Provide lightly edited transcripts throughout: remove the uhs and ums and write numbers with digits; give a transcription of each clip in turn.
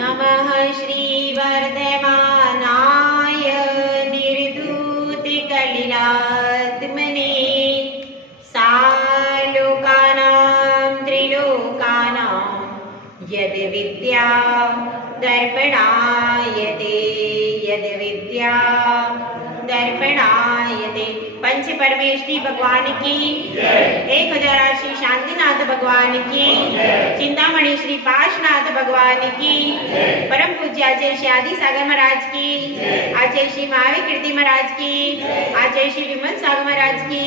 नमः श्रीवर्धमानाय निर्धूतकलिलात्मने सालोकानां त्रिलोकानां यद्विद्या दर्पणायते यद्विद्या दर्पणायते। पंच परमेष्ठी भगवान की 1000 श्री शांतिनाथ भगवान की, चिंतामणि श्री पाशनाथ भगवान की, परम पूज्य आचार्य श्री आदि सागर महाराज की, आचार्य श्री महावीर कीर्ति महाराज की, आचार्य श्री विमल सागर महाराज की,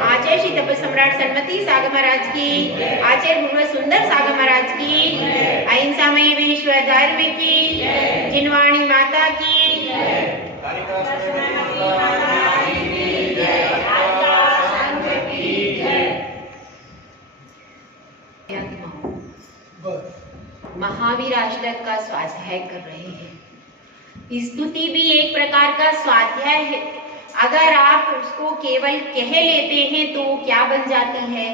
आचार्य श्री तप सम्राट सन्मति सागर महाराज की, आचार्य गुरु सुंदर सागर महाराज की, अहिंसामयी विश्व धर्म की, जिनवाणी माता की, महावीर अष्टक का स्वाध्याय कर रहे हैं। स्तुति भी एक प्रकार का स्वाध्याय है। अगर आप उसको केवल कह लेते हैं तो क्या बन जाती है,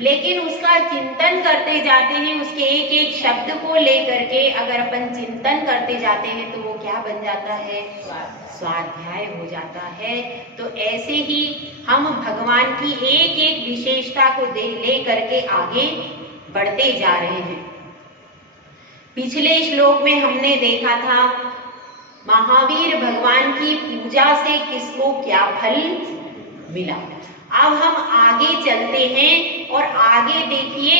लेकिन उसका चिंतन करते जाते हैं, उसके एक एक शब्द को लेकर के अगर अपन चिंतन करते जाते हैं तो वो क्या बन जाता है, स्वाध्याय हो जाता है। तो ऐसे ही हम भगवान की एक एक विशेषता को ले करके आगे बढ़ते जा रहे हैं। पिछले श्लोक में हमने देखा था महावीर भगवान की पूजा से किसको क्या फल मिला। अब हम आगे चलते हैं और आगे देखिए,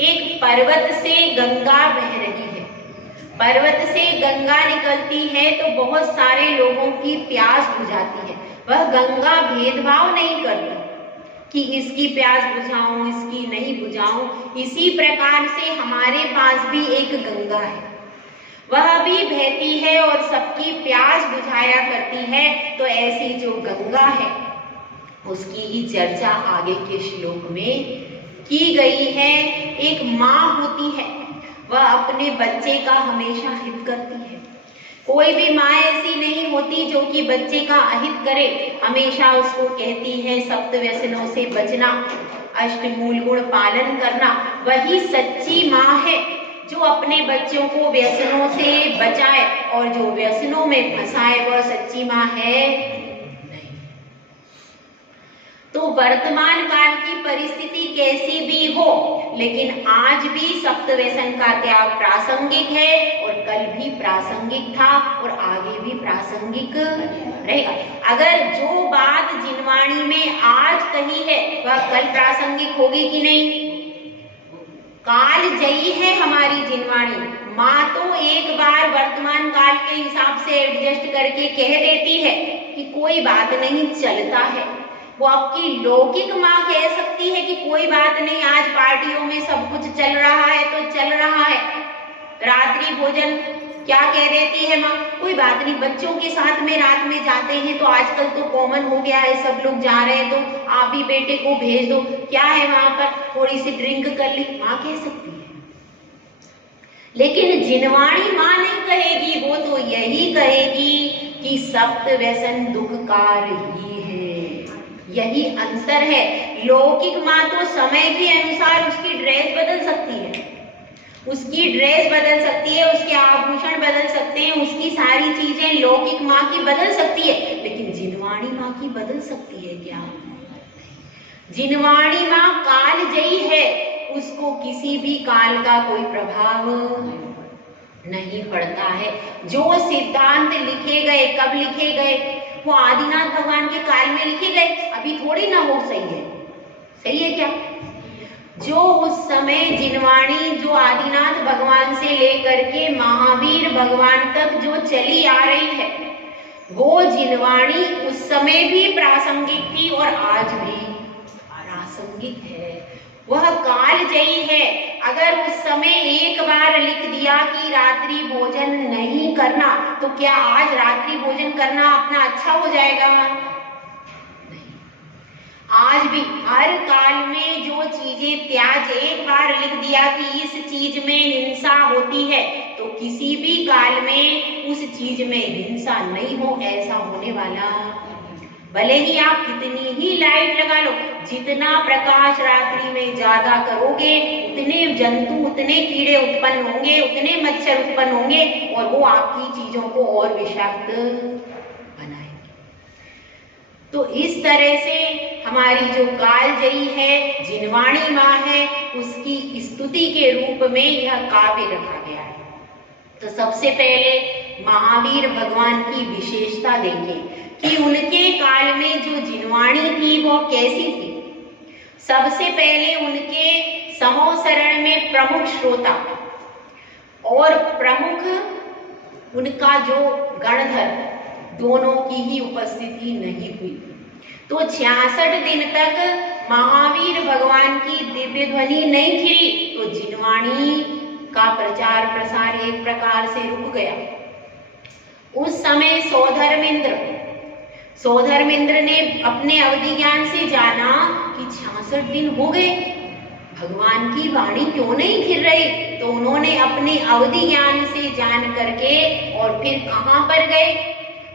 एक पर्वत से गंगा बह रही है। पर्वत से गंगा निकलती है तो बहुत सारे लोगों की प्यास बुझाती है। वह गंगा भेदभाव नहीं करती कि इसकी प्यास बुझाऊं इसकी नहीं बुझाऊं। इसी प्रकार से हमारे पास भी एक गंगा है, वह भी बहती है और सबकी प्यास बुझाया करती है। तो ऐसी जो गंगा है उसकी ही चर्चा आगे के श्लोक में की गई है। एक माँ होती है, वह अपने बच्चे का हमेशा हित करती है। कोई भी माँ ऐसी नहीं होती जो कि बच्चे का अहित करे, हमेशा उसको कहती है सप्त व्यसनों से बचना, अष्टमूल गुण पालन करना। वही सच्ची माँ है जो अपने बच्चों को व्यसनों से बचाए, और जो व्यसनों में फंसाए वह सच्ची माँ है नहीं। तो वर्तमान काल की परिस्थिति कैसी भी हो, लेकिन आज भी सप्त व्यसन का त्याग प्रासंगिक है और कल भी प्रासंगिक था और आगे भी प्रासंगिक रहेगा। अगर जो बात जिनवाणी में आज कही है वह कल प्रासंगिक होगी कि नहीं? काल जयी है हमारी जिनवाणी। माँ तो एक बार वर्तमान काल के हिसाब से एडजस्ट करके कह देती है कि कोई बात नहीं, चलता है। वो आपकी लौकिक माँ कह सकती है कि कोई बात नहीं, आज पार्टियों में सब कुछ चल रहा है तो चल रहा है। रात्रि भोजन क्या कह देती है माँ, कोई बात नहीं, बच्चों के साथ में रात में जाते हैं तो आजकल तो कॉमन हो गया है, सब लोग जा रहे हैं तो आप भी बेटे को भेज दो, क्या है वहां पर, थोड़ी सी ड्रिंक कर ली, माँ कह सकती है। लेकिन जिनवाणी माँ नहीं कहेगी, वो तो यही कहेगी कि सप्त व्यसन दुखकार ही है। यही अंतर है। लौकिक माँ तो समय के अनुसार उसकी ड्रेस बदल सकती है, उसकी ड्रेस बदल सकती है, उसके आभूषण बदल सकते हैं, उसकी सारी चीजें लौकिक माँ की बदल सकती है, लेकिन जिनवाणी माँ की बदल सकती है क्या? जिनवाणी माँ कालजयी है, उसको किसी भी काल का कोई प्रभाव नहीं पड़ता है। जो सिद्धांत लिखे गए, कब लिखे गए? वो आदिनाथ भगवान के काल में लिखे गए, अभी थोड़ी ना हो। सही है, सही है क्या? जो उस समय जिनवाणी जो आदिनाथ भगवान से लेकर के महावीर भगवान तक जो चली आ रही है, वो जिनवाणी उस समय भी प्रासंगिक थी और आज भी प्रासंगिक है। वह कालजयी है। अगर उस समय एक बार लिख दिया कि रात्रि भोजन नहीं करना, तो क्या आज रात्रि भोजन करना अपना अच्छा हो जाएगा? नहीं। आज भी हर काल में जो चीजें त्याज, एक बार लिख दिया कि इस चीज में हिंसा होती है, तो किसी भी काल में उस चीज में हिंसा नहीं हो, ऐसा होने वाला भले ही आप कितनी ही लाइट लगा लो, जितना प्रकाश रात्रि में ज्यादा करोगे उतने जंतु, उतने कीड़े उत्पन्न होंगे, उतने मच्छर उत्पन्न होंगे और वो आपकी चीजों को और विषाक्त बनाएंगे। तो इस तरह से हमारी जो कालजयी है, जिनवाणी माँ है, उसकी स्तुति के रूप में यह काव्य रखा गया है। तो सबसे पहले महावीर भगवान की विशेषता देखें कि उनके काल में जो जिनवाणी थी वो कैसी थी। सबसे पहले उनके समोसरण में प्रमुख श्रोता और प्रमुख उनका जो गणधर, दोनों की ही उपस्थिति नहीं हुई। तो 66 दिन तक महावीर भगवान की दिव्य ध्वनि नहीं खिली, तो जिनवाणी का प्रचार प्रसार एक प्रकार से रुक गया। उस समय सौधर्मेंद्र ने अपने अवधि ज्ञान से जाना कि 66 दिन हो गए, भगवान की वाणी क्यों नहीं खिल रही। तो उन्होंने अपने अवधि ज्ञान से जान करके और फिर कहाँ पर गए,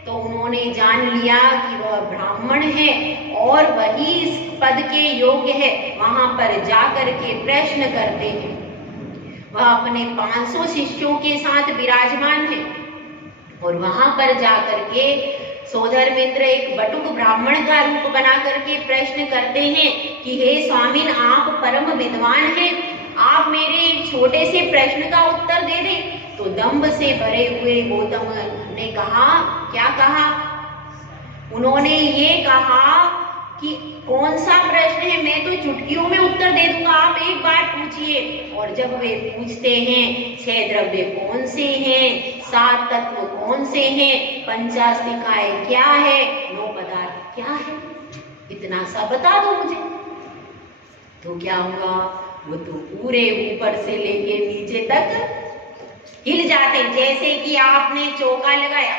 तो उन्होंने जान लिया कि वह ब्राह्मण है और वही इस पद के योग्य है। वहां पर जाकर के प्रश्न करते हैं। वह अपने 500 शिष्यों के साथ विराजमान है और वहां पर जाकर के सौधर्मेंद्र एक बटुक ब्राह्मण का रूप बना करके प्रश्न करते हैं कि हे स्वामिन, आप परम विद्वान हैं, आप मेरे एक छोटे से प्रश्न का उत्तर दे दें। तो दंभ से भरे हुए गौतम ने कहा, क्या कहा? उन्होंने ये कहा कि कौन सा प्रश्न है, मैं तो चुटकियों में उत्तर दे दूंगा, आप एक बार पूछिए। और जब वे पूछते हैं 6 द्रव्य कौन से हैं, 7 तत्व कौन से हैं, पंचास्तिकाय क्या है, 9 पदार्थ क्या है, इतना सा बता दो मुझे। तो क्या हुआ, वो तो पूरे ऊपर से लेके नीचे तक हिल जाते, जैसे कि आपने चौका लगाया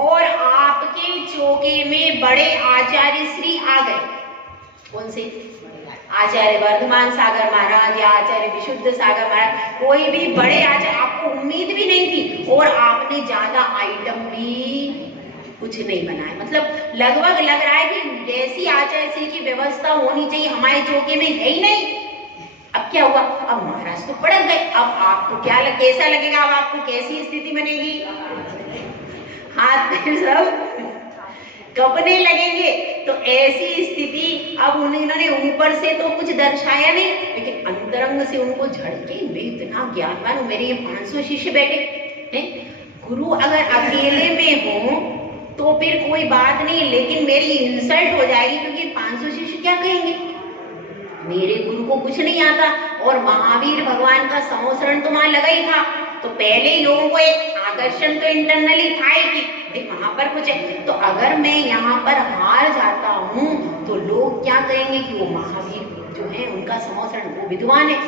और आपके चौके में बड़े आचार्य श्री आ गए। कौन से? आचार्य वर्धमान सागर महाराज या आचार्य विशुद्ध सागर महाराज, कोई भी बड़े आचार्य, आपको उम्मीद भी नहीं थी और आपने ज्यादा आइटम भी कुछ नहीं बनाया। मतलब लगभग लग रहा है कि जैसी आचार्य श्री की व्यवस्था होनी चाहिए हमारे चौके में है ही नहीं। अब क्या हुआ, अब महाराज तो पड़क गए। अब आपको क्या कैसा लगेगा, अब आपको कैसी स्थिति बनेगी, हाथ पैर सब कपने लगेंगे। तो ऐसी स्थिति, अब उन्होंने ऊपर से तो कुछ दर्शाया नहीं, लेकिन अंतरंग से उनको झड़के, मैं इतना ज्ञानवान हूं, मेरे ये 500 शिष्य बैठे हैं, गुरु अगर अकेले में हो तो फिर कोई बात नहीं, लेकिन मेरी इंसल्ट हो जाएगी, क्योंकि 500 शिष्य क्या कहेंगे, मेरे गुरु को कुछ नहीं आता। और महावीर भगवान का समोसरण तो वहां लगा ही था, तो पहले ही लोगों को एक आकर्षण तो इंटरनली था ही कि वहां पर कुछ है। तो अगर मैं यहाँ पर हार जाता हूँ तो लोग क्या कहेंगे कि वो महावीर जो है उनका समोसरण वो विद्वान है,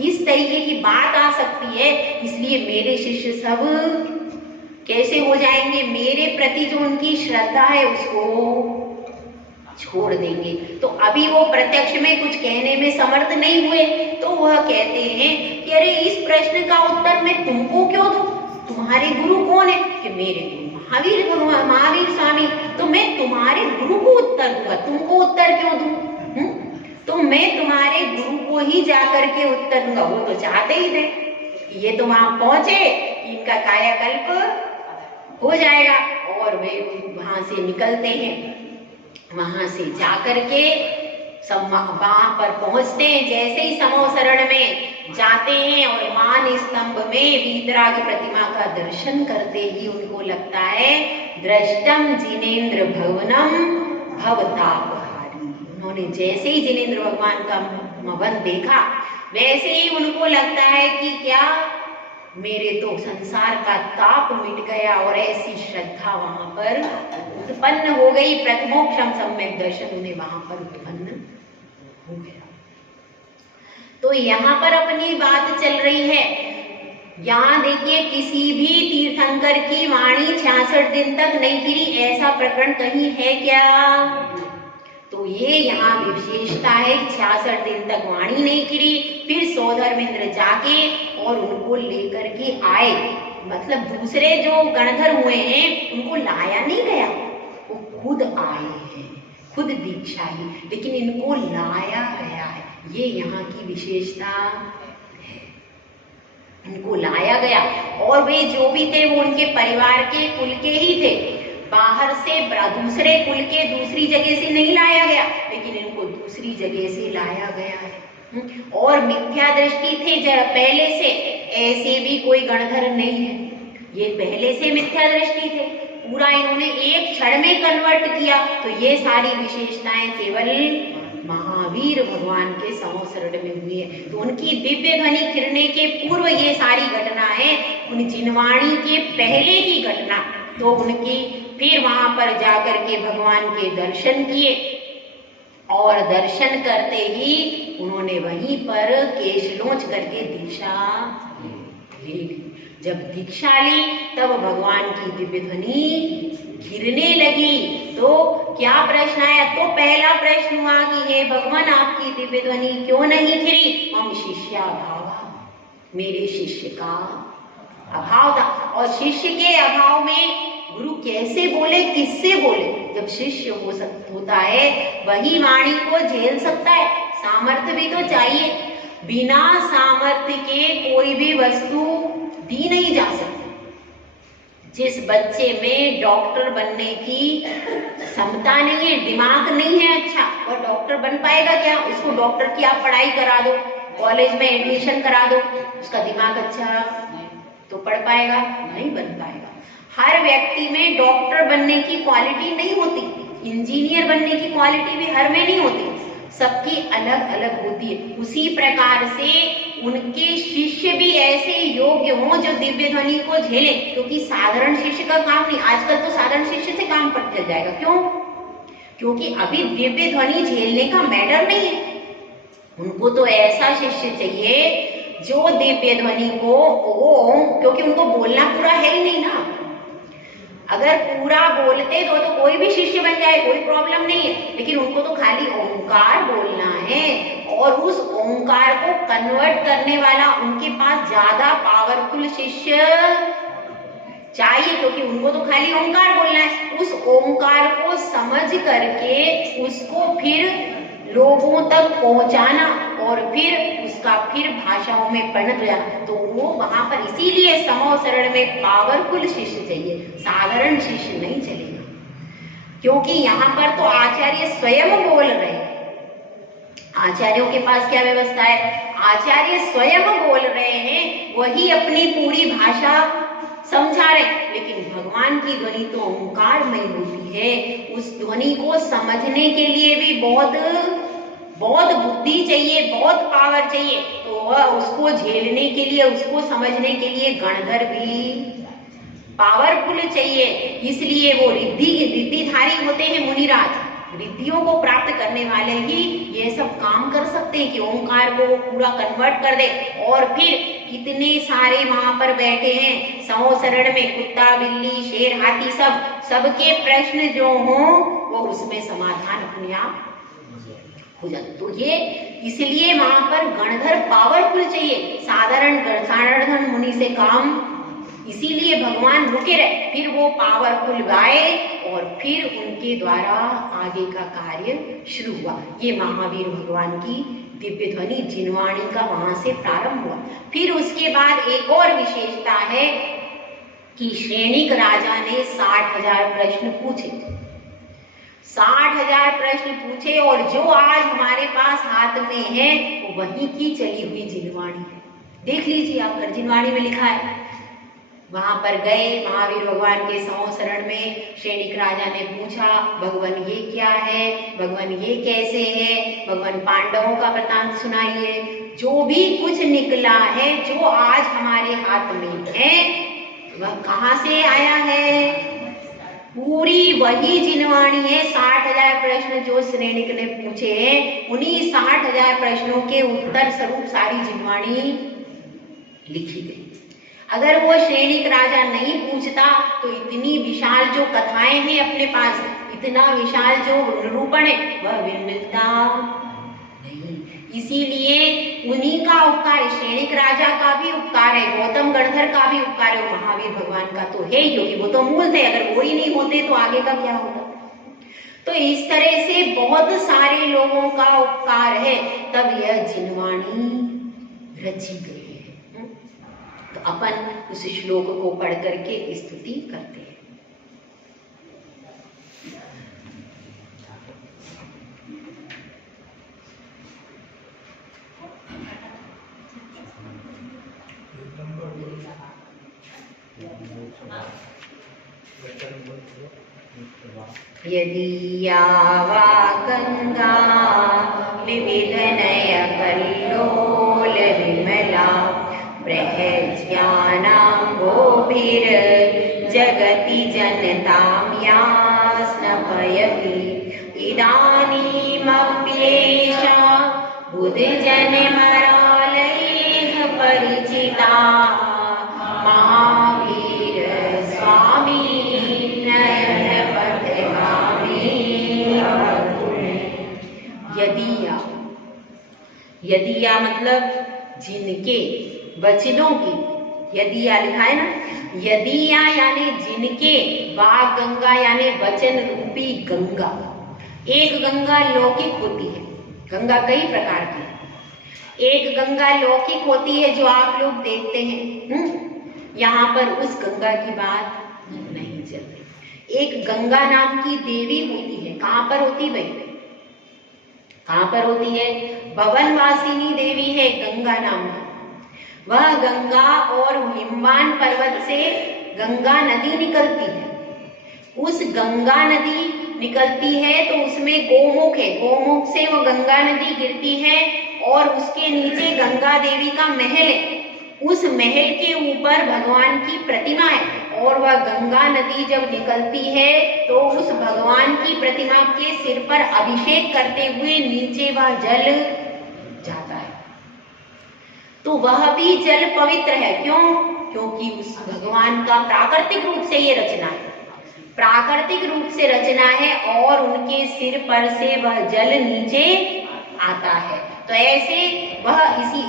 इस तरीके की बात आ सकती है। इसलिए मेरे शिष्य सब कैसे हो जाएंगे, मेरे प्रति जो उनकी श्रद्धा है उसको छोड़ देंगे। तो अभी वो प्रत्यक्ष में कुछ कहने में समर्थ नहीं हुए, तो वह कहते हैं कि अरे इस प्रश्न का उत्तर मैं तुमको क्यों दूं, तुम्हारे गुरु कौन है? कि मेरे गुरु महावीर भगवान, महावीर स्वामी, तो मैं तुम्हारे गुरु को उत्तर दूंगा, तुमको उत्तर क्यों दूं? तो मैं तुम्हारे गुरु को ही जाकर के उत्तर दूंगा। वो तो चाहते ही थे कि ये तो वहां पहुंचे, इनका कायाकल्प हो जाएगा। और वे वहां से निकलते हैं, वहां से जाकर के सब वहां पर पहुंचते हैं। जैसे ही समोसरण में जाते हैं और मान स्तंभ में वीतराग प्रतिमा का दर्शन करते ही उनको लगता है दृष्टम जिनेन्द्र भवनम भवतापहारी। उन्होंने जैसे ही जिनेन्द्र भगवान का भवन देखा, वैसे ही उनको लगता है कि क्या मेरे तो संसार का ताप मिट गया, और ऐसी श्रद्धा वहां पर उत्पन्न हो गई। प्रथमोक्षम सम्यक दर्शन उन्हें वहां पर उत्पन्न हो गया। तो यहाँ पर अपनी बात चल रही है। यहाँ देखिए, किसी भी तीर्थंकर की वाणी 66 दिन तक नहीं गिरी, ऐसा प्रकरण कहीं है क्या? तो ये यहाँ विशेषता है, 66 दिन तक वाणी नहीं गिरी। फिर सौधर्मेंद्र जाके और उनको लेकर के आए, मतलब दूसरे जो गणधर हुए हैं उनको लाया नहीं गया, वो खुद आए हैं, खुद दीक्षा ली, लेकिन इनको लाया गया है। ये यहाँ की विशेषता है, इनको लाया गया। और वे जो भी थे वो उनके परिवार के कुल के ही थे, बाहर से दूसरे कुल के दूसरी जगह से नहीं लाया गया, लेकिन इनको दूसरी जगह से लाया गया है। और मिथ्या दृष्टि थे जब पहले से, ऐसे भी कोई गणधर नहीं है, ये पहले से मिथ्या दृष्टि थे, पूरा इन्होंने एक क्षण में कन्वर्ट किया। तो ये सारी विशेषताएं केवल महावीर भगवान के संवत्सरण में हुई है। तो उनकी दिव्य ध्वनि खिरने के पूर्व ये सारी घटनाएं, उन जिनवाणी के पहले की घटना। तो उनकी फिर वहां पर जाकर के भगवान के दर्शन किए, और दर्शन करते ही उन्होंने वहीं पर केशलोच करके दीक्षा ले ली। जब दीक्षा ली तब भगवान की दिव्य ध्वनि घिरने लगी। तो क्या प्रश्न आया? तो पहला प्रश्न हुआ कि हे भगवान, आपकी दिव्य ध्वनि क्यों नहीं घिरी? हम शिष्याभाव, मेरे शिष्य का अभाव था। और शिष्य के अभाव में गुरु कैसे बोले, किससे बोले? जब शिष्य होता है वही वाणी को झेल सकता है, सामर्थ्य भी तो चाहिए। बिना सामर्थ्य के कोई भी वस्तु दी नहीं जा सकती। जिस बच्चे में डॉक्टर बनने की क्षमता नहीं है, दिमाग नहीं है अच्छा, वह डॉक्टर बन पाएगा क्या? उसको डॉक्टर की आप पढ़ाई करा दो, कॉलेज में एडमिशन करा दो, उसका दिमाग अच्छा तो पढ़ पाएगा? नहीं बन पाएगा। हर व्यक्ति में डॉक्टर बनने की क्वालिटी नहीं होती, इंजीनियर बनने की क्वालिटी भी हर में नहीं होती, सबकी अलग अलग होती है। उसी प्रकार से उनके शिष्य भी ऐसे योग्य हों जो दिव्य ध्वनि को झेले, क्योंकि साधारण शिष्य का काम नहीं। आजकल तो साधारण शिष्य से काम पर चल जाएगा। क्यों? क्योंकि अभी दिव्य ध्वनि झेलने का मैटर नहीं है। उनको तो ऐसा शिष्य चाहिए जो दिव्य ध्वनि को ओम, क्योंकि उनको बोलना पूरा है ही नहीं ना। अगर पूरा बोलते तो कोई भी शिष्य बन जाए, कोई प्रॉब्लम नहीं है, लेकिन उनको तो खाली ओंकार बोलना है। और उस ओंकार को कन्वर्ट करने वाला उनके पास ज्यादा पावरफुल शिष्य चाहिए, क्योंकि उनको तो खाली ओंकार बोलना है। उस ओंकार को समझ करके उसको फिर लोगों तक पहुंचाना और फिर उसका फिर भाषाओं में परिणत हो जाना। तो वो वहां पर इसीलिए समोसरण में पावरफुल शिष्य चाहिए, साधारण शिष्य नहीं चलेगा। क्योंकि यहाँ पर तो आचार्य स्वयं बोल रहे हैं। आचार्यों के पास क्या व्यवस्था है? आचार्य स्वयं बोल रहे हैं, वही अपनी पूरी भाषा समझा रहे। लेकिन भगवान की ध्वनि तो ओंकारमय होती है, उस ध्वनि को समझने के लिए भी बहुत बुद्धि चाहिए, बहुत पावर चाहिए। तो वह उसको झेलने के लिए, उसको समझने के लिए गणधर भी पावरफुल चाहिए। इसलिए वो रिद्धिधारी होते हैं मुनिराज। रिद्धियों को प्राप्त करने वाले ही ये सब काम कर सकते हैं कि ओंकार को पूरा कन्वर्ट कर दे। और फिर इतने सारे वहां पर बैठे हैं संवत्सरण में, कुत्ता, बिल्ली, शेर, हाथी, सबके प्रश्न जो हों वो उसमें समाधान अपने आप हो जाता। तो ये इसलिए वहां पर गणधर पावरफुल चाहिए, साधारण मुनि से काम, इसीलिए भगवान रुके रहे। फिर वो पावरफुल गाए और फिर उनके द्वारा आगे का कार्य शुरू हुआ। ये महावीर भगवान की दिव्य ध्वनि जिनवाणी का वहां से प्रारंभ हुआ। फिर उसके बाद एक और विशेषता है कि श्रेणिक राजा ने 60,000 प्रश्न पूछे। 60,000 प्रश्न पूछे, और जो आज हमारे पास हाथ में है वो वहीं की चली हुई जिनवाणी है। देख लीजिए आप, जिनवाणी में लिखा है। वहां पर गए महावीर भगवान के संवत्सरण में, श्रेणिक राजा ने पूछा, भगवान ये क्या है, भगवान ये कैसे है, भगवान पांडवों का वृतांत सुनाइए। जो भी कुछ निकला है, जो आज हमारे हाथ में है, वह कहाँ से आया है? पूरी वही जिनवाणी है। 60,000 प्रश्न जो श्रेणिक ने पूछे हैं, उन्हीं 60,000 प्रश्नों के उत्तर स्वरूप सारी जिनवाणी लिखी गई। अगर वो श्रेणिक राजा नहीं पूछता तो इतनी विशाल जो कथाएं हैं अपने पास, इतना विशाल जो निरूपण है, वह मिलता नहीं। इसीलिए उन्हीं का उपकार, श्रेणिक राजा का भी उपकार है, गौतम गणधर का भी उपकार है, महावीर भगवान का तो है ही, क्योंकि वो तो मूल थे। अगर वो ही नहीं होते तो आगे का क्या होगा? तो इस तरह से बहुत सारे लोगों का उपकार है, तब यह जिनवाणी रची गई है। तो अपन उस श्लोक को पढ़ करके स्तुति करते हैं। यदीया वा गंगा विविधनय कल्लोल विमला बृहज्ञानाम्भोभिर् जगति जनतां या स्नपयति इदानीमप्येषा बुधजनमरालयेह परिचिता महावीर स्वामी नयन पथगामी। यदिया मतलब जिनके, वचनों की, यदिया लिखा है ना, यदिया यानी जिनके, वा गंगा यानी वचन रूपी गंगा। एक गंगा लौकिक होती है, गंगा कई प्रकार की है। एक गंगा लौकिक होती है जो आप लोग देखते हैं, यहाँ पर उस गंगा की बात नहीं चल रही। एक गंगा नाम की देवी होती है। कहाँ पर होती भाई? कहाँ पर होती है? भवनवासिनी देवी है गंगा नाम की। वह गंगा और हिमवान पर्वत से गंगा नदी निकलती है। उस गंगा नदी निकलती है तो उसमें गोमुख है, गोमुख से वो गंगा नदी गिरती है और उसके नीचे गंगा देवी का महल है। उस महल के ऊपर भगवान की प्रतिमा है और वह गंगा नदी जब निकलती है तो उस भगवान की प्रतिमा के सिर पर अभिषेक करते हुए नीचे वह जल जाता है। तो वह भी जल पवित्र है। क्यों? क्योंकि उस भगवान का प्राकृतिक रूप से ये रचना है, प्राकृतिक रूप से रचना है और उनके सिर पर से वह जल नीचे आता है। तो ऐसे वह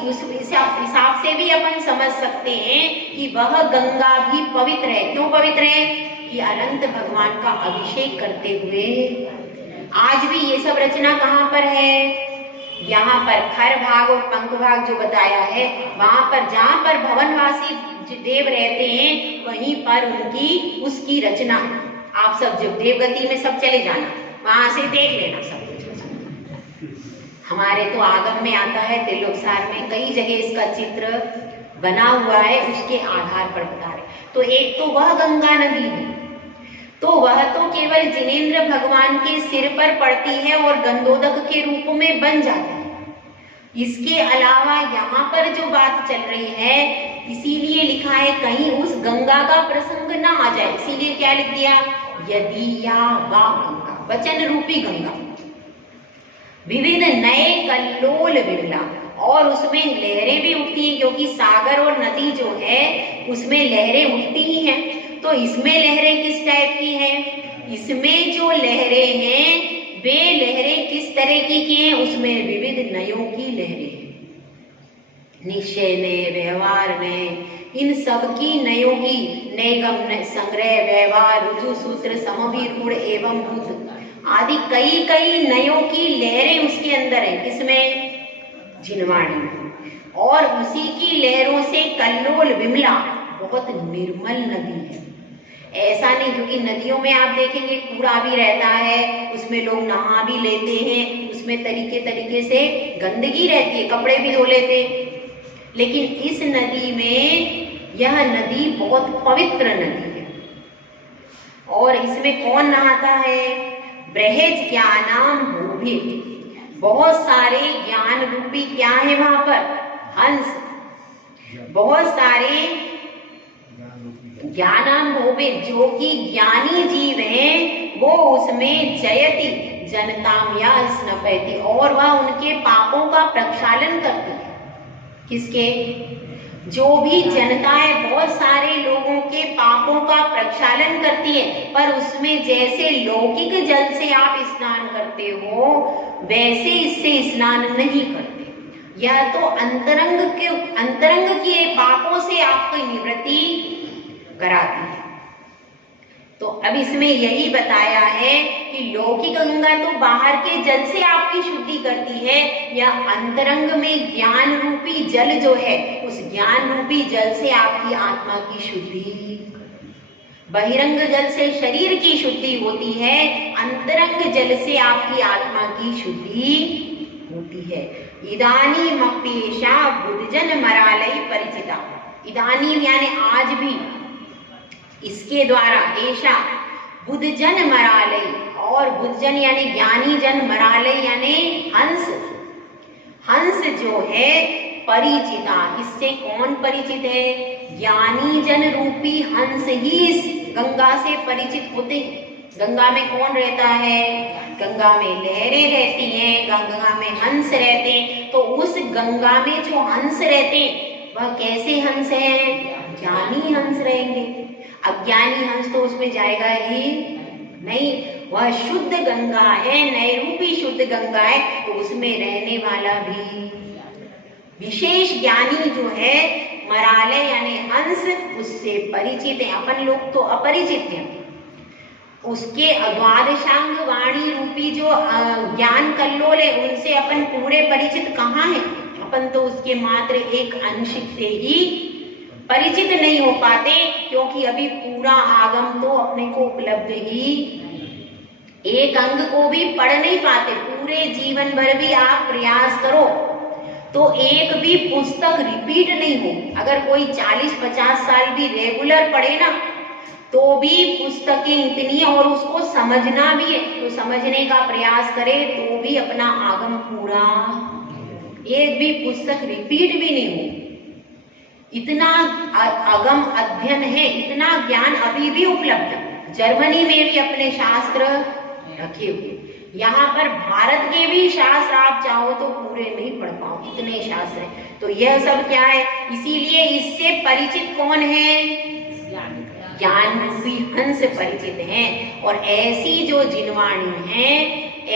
उस हिसाब से भी अपन समझ सकते हैं कि वह गंगा भी पवित्र है। क्यों पवित्र है? कि अनंत भगवान का अभिषेक करते हुए आज भी ये सब रचना कहाँ पर है? यहाँ पर खर भाग और पंख भाग जो बताया है, वहां पर जहाँ पर भवनवासी देव रहते हैं वहीं पर उसकी रचना। आप सब जब देवगति में सब चले जाना, वहां से देख लेना सब कुछ। हमारे तो आगम में आता है, त्रिलोकसार में कई जगह इसका चित्र बना हुआ है, उसके आधार पर बता रहे। तो एक तो वह गंगा नदी है, तो वह तो केवल जिनेंद्र भगवान के सिर पर पड़ती है और गंधोदक के रूप में बन जाती है। इसके अलावा यहाँ पर जो बात चल रही है, इसीलिए लिखा है कहीं उस गंगा का प्रसंग ना आ जाए, इसीलिए क्या लिख दिया? यदिया वा गंगा, वचन रूपी गंगा। विविध नए कल्लोल विमला, और उसमें लहरें भी उठती हैं, क्योंकि सागर और नदी जो है उसमें लहरें उठती ही हैं। तो इसमें लहरें किस टाइप की हैं? इसमें जो लहरें हैं वे लहरें किस तरह की हैं? उसमें विविध नयों की लहरें हैं, निश्चय ने, व्यवहार ने, इन सब की नयों की, नैगम, संग्रह, व्यवहार, रुजु, सूत्र, समवीर, गुण एवं बुध आदि कई कई नयों की लहरें उसके अंदर है। किसमें? जिनवाणी। और उसी की लहरों से कल्लोल विमला, बहुत निर्मल नदी है। ऐसा नहीं, क्योंकि नदियों में आप देखेंगे कूड़ा भी रहता है, उसमें लोग नहा भी लेते हैं, उसमें तरीके से गंदगी रहती है, कपड़े भी धो लेते हैं। लेकिन इस नदी में, यह नदी बहुत पवित्र नदी है। और इसमें कौन नहाता है? बृहज ज्ञानाम भूभि, बहुत सारे ज्ञान रूपी क्या है वहां पर? हंस। बहुत सारे ज्ञानाम भूभि, जो कि ज्ञानी जीव हैं, वो उसमें जयति जनताम या स्नपयति, और वह उनके पापों का प्रक्षालन करती है। किसके? जो भी जनता है, बहुत सारे लोगों के पापों का प्रक्षालन करती है। पर उसमें जैसे लौकिक जल से आप स्नान करते हो, वैसे इससे स्नान नहीं करते। यह तो अंतरंग के पापों से आपको निवृत्ति कराती है। तो तो अब इसमें यही बताया है कि लौकिक गंगा तो बाहर के जल से आपकी शुद्धि करती है, या अंतरंग में ज्ञान रूपी जल जो है उस ज्ञान रूपी जल से आपकी आत्मा की शुद्धि। बहिरंग जल से शरीर की शुद्धि होती है, अंतरंग जल से आपकी आत्मा की शुद्धि होती है। इदानीम अप्येषा बुद्धजन मरालय परिचिता। इदानीम यानी आज भी, इसके द्वारा, ऐशा बुद्धजन मरालय, और बुद्धजन यानी ज्ञानी जन, मरालय यानी हंस, हंस जो है परिचिता। इससे कौन परिचित है? ज्ञानी जन रूपी हंस ही इस गंगा से परिचित होते हैं। गंगा में कौन रहता है? गंगा में लहरें रहती हैं, गंगा में हंस रहते हैं। तो उस गंगा में जो हंस रहते हैं वह कैसे हंस हैं? ज्ञानी हंस रहेंगे। अज्ञानी हंस तो उसमें जाएगा ही नहीं। वह शुद्ध गंगा है, नैरूपी शुद्ध गंगा है, तो उसमें रहने वाला भी विशेष ज्ञानी जो है, मरालय यानी हंस, उससे परिचित है। अपन लोग तो अपरिचित हैं। उसके द्वादशांग वाणी रूपी जो ज्ञान कल्लोल है, उनसे अपन पूरे परिचित कहाँ हैं? अपन तो उसके मात्र एक अंश से ही परिचित नहीं हो पाते, क्योंकि अभी पूरा आगम तो अपने को उपलब्ध ही, एक अंग को भी पढ़ नहीं पाते। पूरे जीवन भर भी आप प्रयास करो तो एक भी पुस्तक रिपीट नहीं हो। अगर कोई 40-50 साल भी रेगुलर पढ़े ना, तो भी पुस्तकें इतनी, और उसको समझना भी है तो समझने का प्रयास करे तो भी अपना आगम पूरा, एक भी पुस्तक रिपीट भी नहीं हो। इतना आगम अध्ययन है, इतना ज्ञान अभी भी उपलब्ध। जर्मनी में भी अपने शास्त्र रखे हुए, यहाँ पर भारत के भी शास्त्र आप चाहो तो पूरे नहीं पढ़ पाओ, इतने शास्त्र हैं। तो यह सब क्या है? इसीलिए इससे परिचित कौन है? ज्ञान रूपी हंस परिचित हैं। और ऐसी जो जिनवाणी है,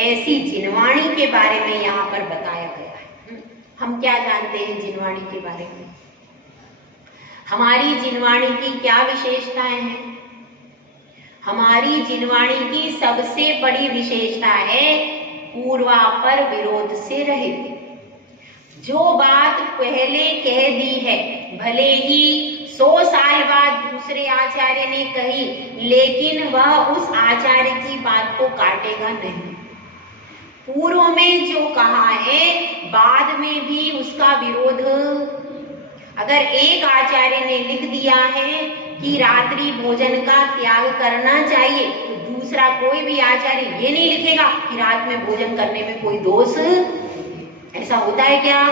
ऐसी जिनवाणी के बारे में यहाँ पर बताया गया है। हम क्या जानते हैं जिनवाणी के बारे में? हमारी जिनवाणी की क्या विशेषताएं हैं? हमारी जिनवाणी की सबसे बड़ी विशेषता है पूर्वापर विरोध से रहित। जो बात पहले कह दी है, भले ही 100 साल बाद दूसरे आचार्य ने कही, लेकिन वह उस आचार्य की बात को काटेगा नहीं। पूर्व में जो कहा है, बाद में भी उसका विरोध। अगर एक आचार्य ने लिख दिया है कि रात्रि भोजन का त्याग करना चाहिए, तो दूसरा कोई भी आचार्य ये नहीं लिखेगा कि रात में भोजन करने में कोई दोष। ऐसा होता है क्या?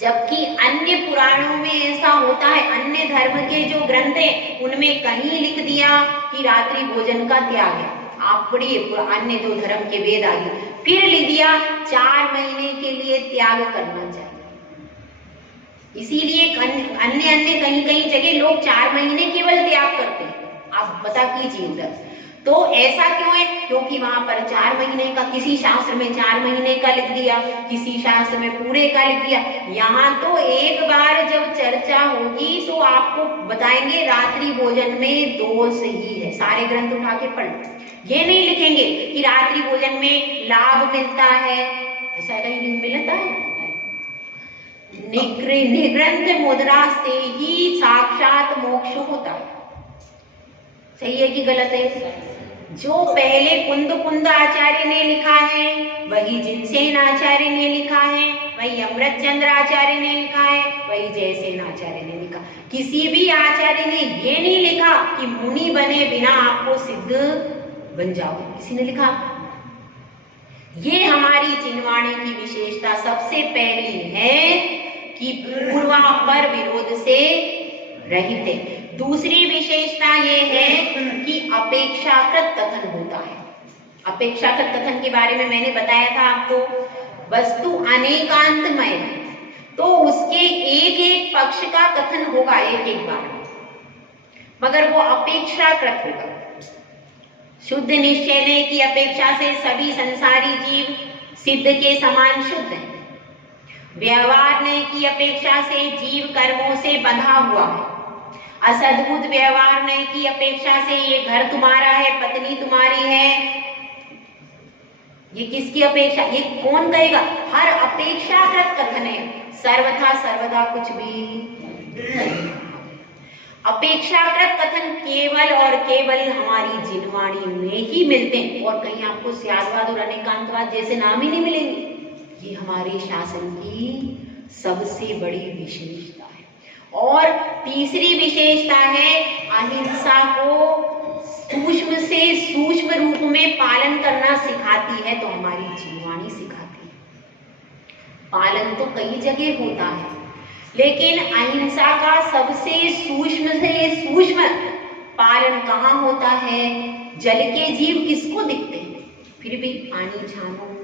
जबकि अन्य पुराणों में ऐसा होता है, अन्य धर्म के जो ग्रंथ हैं उनमें कहीं लिख दिया कि रात्रि भोजन का त्याग है। आप पढ़िए अन्य जो धर्म के वेद आदि, फिर लिख दिया 4 महीने के लिए त्याग करना चाहिए। इसीलिए अन्य कहीं जगह लोग 4 महीने केवल त्याग करते हैं। आप पता कीजिए उधर। तो ऐसा क्यों है? क्योंकि वहां पर 4 महीने का, किसी शास्त्र में 4 महीने का लिख दिया, किसी शास्त्र में पूरे का लिख दिया। यहाँ तो एक बार जब चर्चा होगी तो आपको बताएंगे रात्रि भोजन में दोष ही है। सारे ग्रंथ उठा के पढ़, ये नहीं लिखेंगे कि रात्रि भोजन में लाभ मिलता है। ऐसा कहीं मिलता है? निग्रंथ मुद्रा से ही साक्षात मोक्ष होता है। सही है कि गलत है? जो पहले कुंद आचार्य ने लिखा है, वही जिनसेन आचार्य ने लिखा है, वही अमृतचंद्र आचार्य ने लिखा है, वही जयसेन आचार्य ने लिखा। किसी भी आचार्य ने ये नहीं लिखा कि मुनि बने बिना आपको सिद्ध बन जाओ, किसी ने लिखा? ये हमारी जिनवाणी की विशेषता सबसे पहली है कि पूर्वापर विरोध से रहित है। दूसरी विशेषता ये है कि अपेक्षाकृत कथन होता है। अपेक्षाकृत कथन के बारे में मैंने बताया था आपको। वस्तु अनेकांतमय है, तो उसके एक एक पक्ष का कथन होगा एक बार, मगर वो अपेक्षाकृत होगा। शुद्ध निश्चय की अपेक्षा से सभी संसारी जीव सिद्ध के समान शुद्ध है। व्यवहार की अपेक्षा से जीव कर्मों से बंधा हुआ है। असद्भुत व्यवहार नहीं की अपेक्षा से ये घर तुम्हारा है, पत्नी तुम्हारी है, ये किसकी अपेक्षा, ये कौन कहेगा? हर अपेक्षाकृत कथन है, सर्वथा सर्वदा कुछ भी नहीं। अपेक्षाकृत कथन केवल और केवल हमारी जिनवाणी में ही मिलते हैं और कहीं आपको स्यादवाद और अनेकांतवाद जैसे नाम ही नहीं मिलेंगे। ये हमारे शासन की सबसे बड़ी विशेषता है। और तीसरी विशेषता है अहिंसा को सूक्ष्म से सूक्ष्म रूप में पालन करना सिखाती है, तो हमारी जिनवाणी सिखाती है। पालन तो कई जगह होता है, लेकिन अहिंसा का सबसे सूक्ष्म से सूक्ष्म पालन कहाँ होता है? जल के जीव किसको दिखते हैं? फिर भी पानी छानो,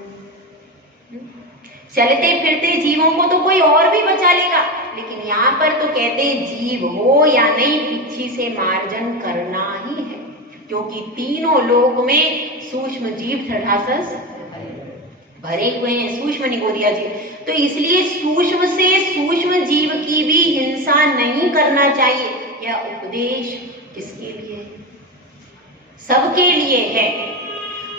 चलते फिरते जीवों को तो कोई और भी बचा लेगा, लेकिन यहाँ पर तो कहते हैं जीव हो या नहीं, पिच्छी से मार्जन करना ही है, क्योंकि तीनों लोक में सूक्ष्म जीव थर्डासस भरे हुए हैं, सूक्ष्म निगोदिया जीव। तो इसलिए सूक्ष्म से सूक्ष्म जीव की भी हिंसा नहीं करना चाहिए। यह उपदेश किसके लिए? सबके लिए है।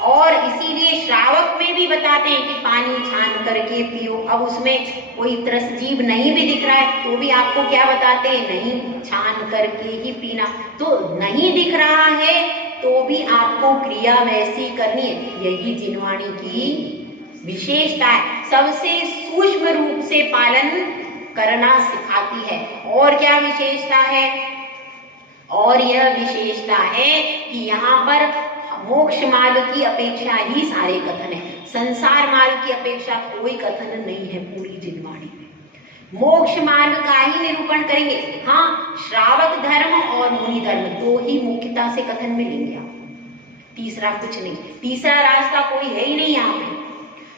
और इसीलिए श्रावक में भी बताते हैं कि पानी छान करके पियो। अब उसमें कोई त्रस जीव नहीं भी दिख रहा है तो भी आपको क्या बताते हैं? नहीं, छान करके ही पीना। तो नहीं दिख रहा है तो भी आपको क्रिया वैसी करनी है। यही जिनवाणी की विशेषता है, सबसे सूक्ष्म रूप से पालन करना सिखाती है। और क्या विशेषता है? और यह विशेषता है कि यहाँ पर मोक्ष मार्ग की अपेक्षा ही सारे कथन है, संसार मार्ग की अपेक्षा कोई कथन नहीं है पूरी जिनवाणी में। मोक्ष मार्ग का ही निरूपण करेंगे। हाँ, श्रावक धर्म और मुनि धर्म दो ही मुख्यता से कथन मिलेंगे, तीसरा कुछ नहीं, तीसरा रास्ता कोई है ही नहीं। यहाँ पे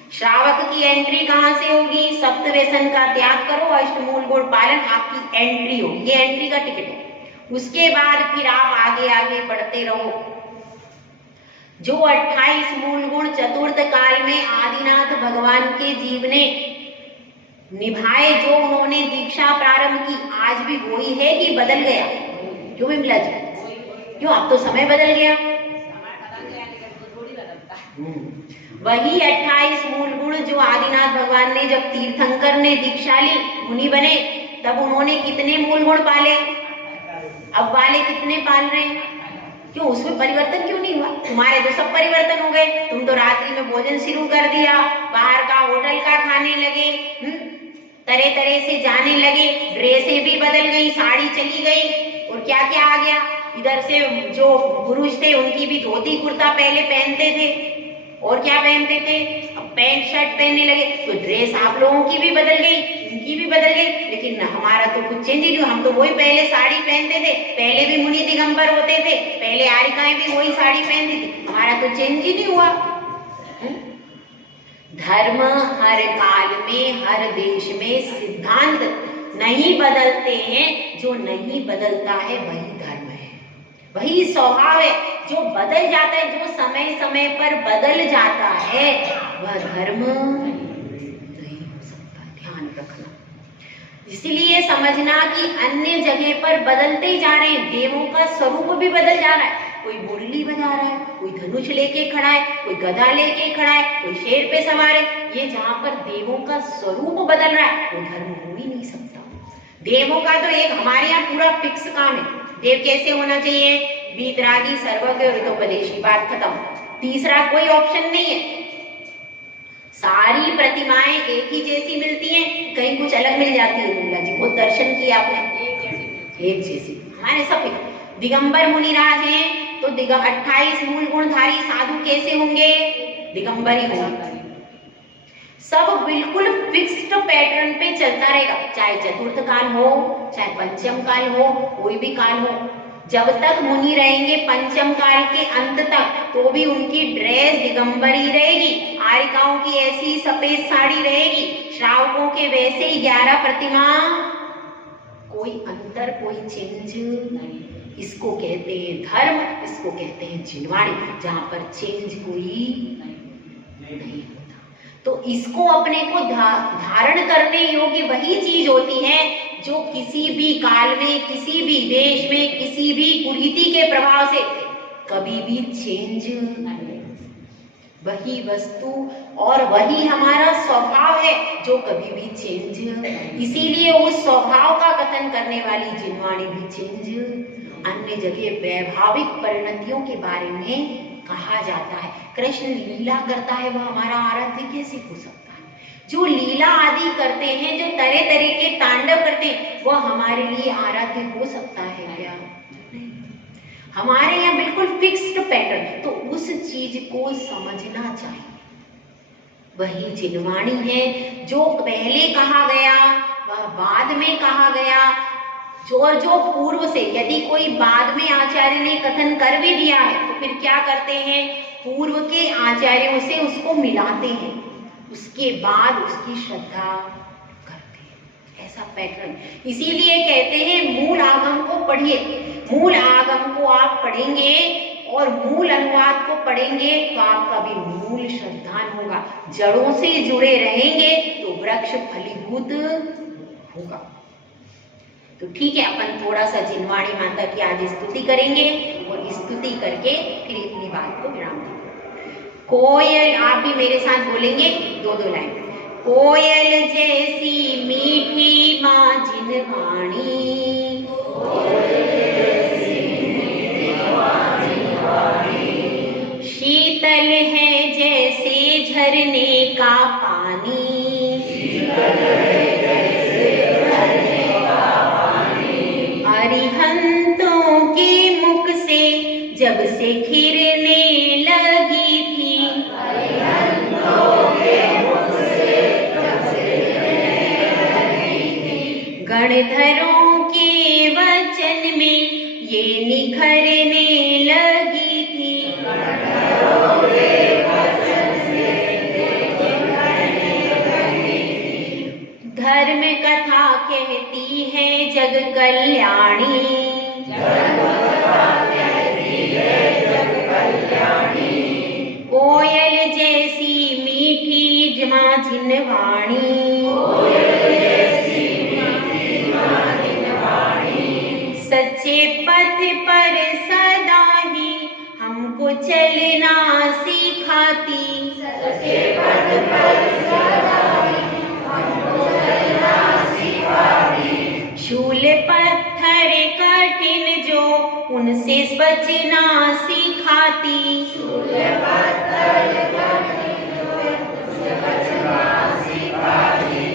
श्रावक की एंट्री कहाँ से होगी? सप्त व्यसन का त्याग करो, अष्टमूल गुण पालन, आपकी एंट्री हो, ये एंट्री का टिकट है। उसके बाद फिर आप आगे आगे बढ़ते रहो। जो 28 मूल गुण चतुर्थ काल में आदिनाथ भगवान के जीव ने निभाए, जो उन्होंने दीक्षा प्रारंभ की, आज भी वही है कि बदल गया? क्यों विमला जी? क्यों? अब तो समय बदल गया। वही 28 मूल गुण जो आदिनाथ भगवान ने जब तीर्थंकर ने दीक्षा ली, मुनि बने, तब उन्होंने कितने मूल गुण पाले? अब वाले कितने पाल रहे हैं? क्यों? उसमें परिवर्तन क्यों नहीं हुआ? तुम्हारे तो सब परिवर्तन हो गए। तुम तो रात्रि में भोजन शुरू कर दिया, बाहर का होटल का खाने लगे, तरह तरह से जाने लगे, ड्रेसें भी बदल गई, साड़ी चली गई, और क्या क्या आ गया। इधर से जो पुरुष थे उनकी भी धोती कुर्ता पहले पहनते थे, और क्या पहनते थे? अब पैंट शर्ट पहनने लगे। तो ड्रेस आप लोगों की भी बदल गई, उनकी भी बदल गई, लेकिन हमारा तो कुछ चेंज ही नहीं। हम तो वही पहले साड़ी पहनते थे, पहले भी मुनि दिगंबर होते थे, पहले आरिकाएं भी वही साड़ी पहनती थी, हमारा तो चेंज ही नहीं हुआ। धर्म हर काल में, हर देश में सिद्धांत नहीं बदलते हैं। जो नहीं बदलता है वही धर्म है, वही स्वभाव है। जो बदल जाता है, जो समय समय पर बदल जाता है, वह धर्म नहीं हो सकता। ध्यान रखना। इसलिए समझना कि अन्य जगह पर बदलते ही जा रहे हैं, देवों का स्वरूप भी बदल जा रहा है। कोई मुरली बजा रहा है, कोई धनुष लेके खड़ा है, कोई गदा लेके खड़ा है, कोई शेर पे सवार है। ये जहाँ पर देवों का स्वरूप बदल रहा है, वो धर्म हो ही नहीं सकता। देवों का तो एक हमारे यहाँ पूरा फिक्स काम है। देव कैसे होना चाहिए? वीतरागी, सर्वज्ञ, हितोपदेशी, बात खत्म। तीसरा कोई ऑप्शन नहीं है। सारी प्रतिमाएं एक ही जैसी मिलती हैं, कहीं कुछ अलग मिल जाती है। मुल्ला जी बहुत दर्शन किया आपने, एक जैसी हमारे सब। दिगंबर मुनिराज हैं तो 28 मूल गुणधारी साधु कैसे होंगे? दिगंबर ही होंगे। सब बिल्कुल फिक्स्ड पैटर्न पे चलता रहेगा, चाहे चतुर्थ काल हो, चाहे पंचम काल हो, कोई भी काल हो। जब तक मुनि रहेंगे पंचम काल के अंत तक, तो भी उनकी ड्रेस दिगंबरी रहेगी। आरिकाओं की ऐसी सफेद साड़ी रहेगी, श्रावकों के वैसे ही 11 प्रतिमा, कोई अंतर, कोई चेंज नहीं। इसको कहते हैं धर्म, इसको कहते हैं जिनवाणी, जहां पर चेंज कोई नहीं होता। तो इसको अपने को धारण करने योग्य वही चीज होती है जो किसी भी काल में, किसी भी देश में, किसी भी कुरीति के प्रभाव से कभी भी चेंज नहीं। वही वस्तु और वही हमारा स्वभाव है जो कभी भी चेंज। इसीलिए उस स्वभाव का कथन करने वाली जिनवाणी भी चेंज। अन्य जगह वैभाविक परिणतियों के बारे में कहा जाता है। कृष्ण लीला करता है, वह हमारा आराध्य कैसे हो सकता है? जो लीला आदि करते हैं, जो तरह तरह के तांडव करते हैं, वह हमारे लिए आराध्य हो सकता है क्या? हमारे यहाँ बिल्कुल फिक्स्ड पैटर्न, तो उस चीज को समझना चाहिए। वही जिनवाणी है, जो पहले कहा गया वह बाद में कहा गया, जो पूर्व से, यदि कोई बाद में आचार्य ने कथन कर भी दिया है तो फिर क्या करते हैं, पूर्व के आचार्यों से उसको मिलाते हैं, उसके बाद उसकी श्रद्धा करते हैं। ऐसा पैटर्न। इसीलिए कहते हैं मूल आगम को पढ़िए। मूल आगम को आप पढ़ेंगे और मूल अनुवाद को पढ़ेंगे तो आपका भी मूल श्रद्धान होगा। जड़ों से जुड़े रहेंगे तो वृक्ष फलीभूत होगा। तो ठीक है, अपन थोड़ा सा जिनवाणी माता की आज स्तुति करेंगे और स्तुति करके फिर अपनी बात को विराम देंगे। कोयल, आप भी मेरे साथ बोलेंगे 2-2 लाइन। कोयल जैसी मीठी माँ जिनवाणी, शीतल है जैसे झरने का पानी, अरिहंतों के मुख से जब से खिरने लगी थी, गणधरों के वचन में ये निखरने लगी थी, धर्म कथा कहती है जग कल्याणी, कोयल जैसी मीठी माँ जिनवाणी, सच्चे पथ पर सदा ही हमको चलना सिखाती, सच्चे पथ पर सदा ही हमको चलना सिखाती, शूल पत्थर कठिन जो उनसे बचना सिखाती, शूल पत्थर कठिन जो उनसे बचना सिखाती,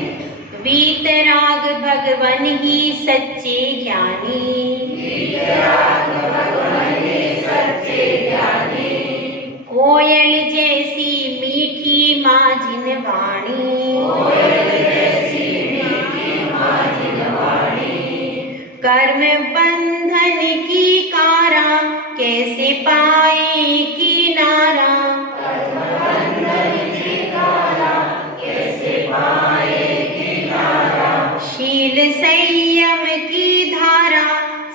वीतराग भगवन ही सच्चे ज्ञानी, कोयल जैसी मीठी माँ जिनवाणी, कर्म बंधन की कारा कैसे पाए किनारा, शील संयम की धारा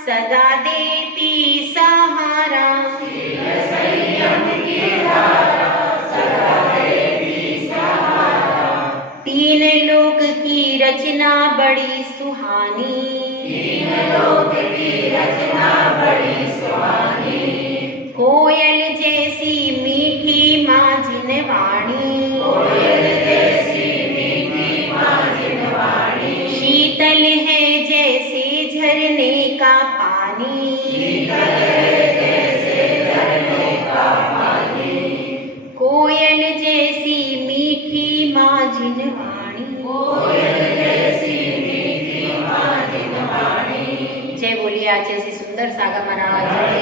सदा देती सहारा, तीन लोक की रचना बड़ी सुहानी, कोयल जैसी मीठी माँ जिनवाणी, शीतल है जैसे झरने का पानी, कोयल जैसी मीठी माँ जिनवाणी, जय बोलिए आचार्य श्री सुंदर सागर महाराज।